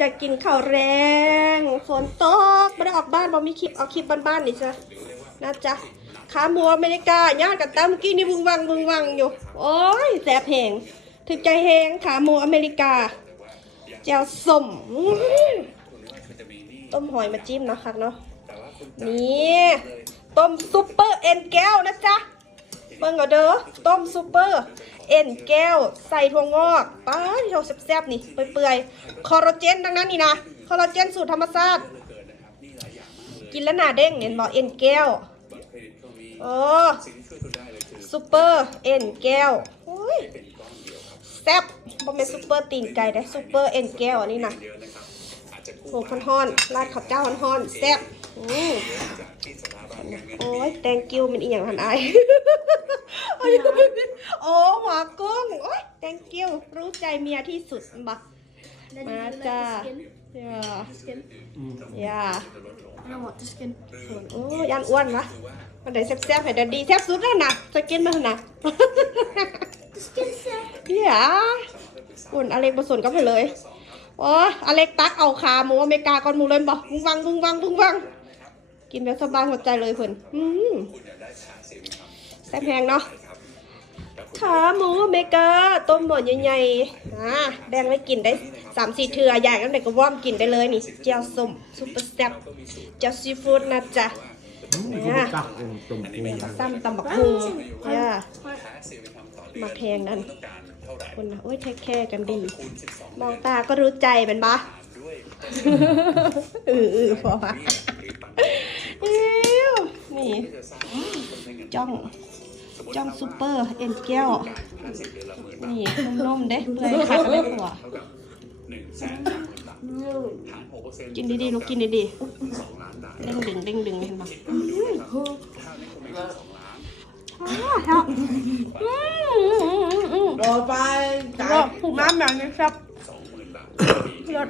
จะกินข้าวแรงฝนตกไม่ได้ออกบ้านบอมีคลิปเอาคลิปบ้านๆนี่จ้ะนะจ๊ะขาหมูอเมริกาญาติกับตามเมื่อกี้นี่บึงวังบึงวังอยู่ โอ้ยแสบแหงถึกใจแหงขาหมูอเมริกาแจ่วส้มต้มหอยมาจิ้มเนาะครับเนาะนี่ต้มซุปเปอร์เอ็นแก้ว เบิ่งเอาเด้อต้มซุปเปอร์ เอ็นแก้ว ใส่ถั่วงอกป้าที่เราแซ่บๆนี่เปื่อยๆคอลลาเจนดังนั้นนี่นะคอลลาเจนสูตรธรรมชาติกินแล้วหน้าเด้งเห็นบอกเอ็นแก้วโอ้ซุปเปอร์เอ็นแก้วแซ่บบ่แม่นซุปเปอร์ตีนไก่ได้ซุปเปอร์เอ็นแก้วอันนี้นะโอ้ฮ้อนๆราดข้าวเจ้าฮ้อนๆแซ่บอือ โอ้ย thank you มันอีหยังหันอายโอ้ยโอ้หมากุ้งโอ้ย thank you รู้ใจเมียที่สุดบัก Then Ma you like cha. the skin. อย่า Skin. อย่า I don't want the skin. โอ้ยันอ้วนวะมันได้แซ่บๆให้ดันดีแซ่บสุดแล้วนะจะกินมานะ The skin set. อย่าอุ่นอเล็กผสมก็ไปเลยโอ้ยอเล็กตักเอาขาหมูอเมริกาก่อนหมูเลยบอกบุ้งวังบุ้งวังบุ้งวัง กินแบบสบายหัวใจเลยเพิ่นอืมแซ่บแพงเนาะขาหมูอเมริกาต้มหมดใหญ่ๆอ่าแบ่งไว้กินได้สามสี่เถื่ออย่างนั้นเด็กก็ว่อมกินได้เลยนี่เจียวส้มซุปเปอร์แซ่บเจียวซีฟู้ดนะจ๊ะนี่เขาตักเองตุ่มปูซ้ำตำบักฮูย่ามาแพงนั่นคนนะโอ้ยแท้แค่กันดี มองตาก็รู้ใจเป็นปะเออเออพอปะเอ้ว นี่จ้องจ้องซูเปอร์เอ็นแก้วนี่นุ่มๆเด้เปื่อยขาดอะไรหัวกินดีๆลูกกินดีๆเด้งดึงเด้งดึงเห็นปะอืมครับอืมอืมอืมต่อไปรอบผูกน้ำแบบนี้ครับรส